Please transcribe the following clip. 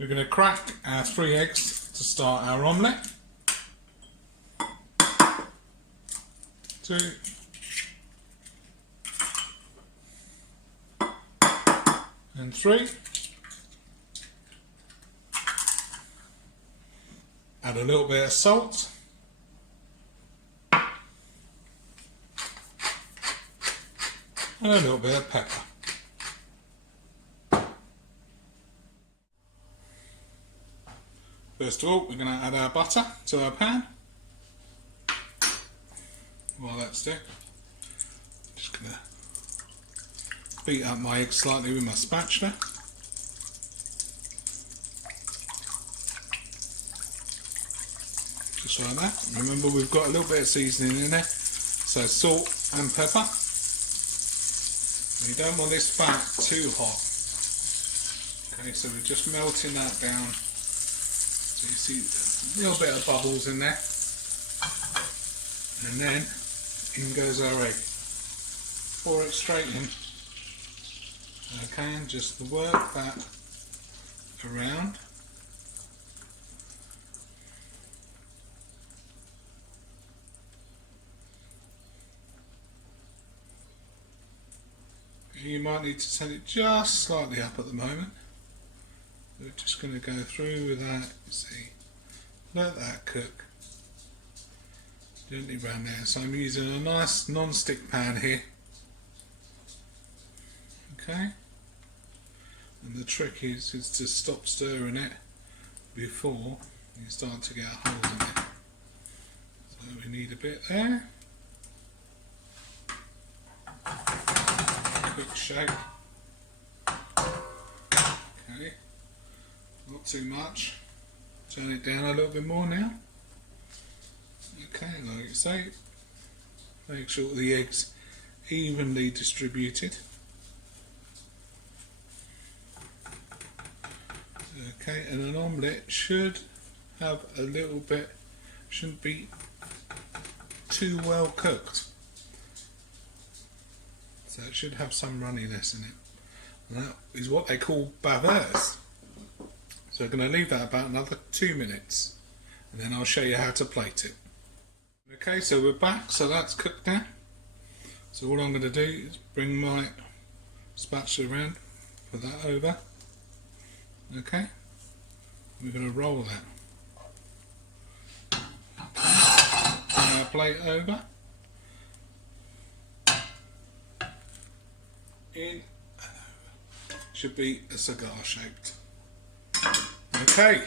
We're going to crack our 3 eggs to start our omelette. 2. And 3. Add a little bit of salt. And a little bit of pepper. First of all, we're going to add our butter to our pan. While that's there, just going to beat up my eggs slightly with my spatula. Just like that. Remember, we've got a little bit of seasoning in there, so salt and pepper. You don't want this fat too hot. Okay, so we're just melting that down. So you see a little bit of bubbles in there. And then in goes our egg. Pour it straight in. Okay, and just work that around. You might need to turn it just slightly up at the moment. We're just going to go through with that, you see. Let that cook. Gently round there. So I'm using a nice non-stick pan here. Okay. And the trick is to stop stirring it before you start to get holes in it. So we need a bit there. Quick shake. Okay. Not too much. Turn it down a little bit more now. Okay, like you say, make sure the eggs evenly distributed. Okay, and an omelette should have a little bit, shouldn't be too well cooked. So it should have some runniness in it. And that is what they call baveurs. So we're going to leave that about another 2 minutes, and then I'll show you how to plate it. Okay, so we're back, so that's cooked now. So what I'm going to do is bring my spatula around, put that over. Okay, we're going to roll that. Bring our plate over. In and over. Should be a cigar shaped. Okay.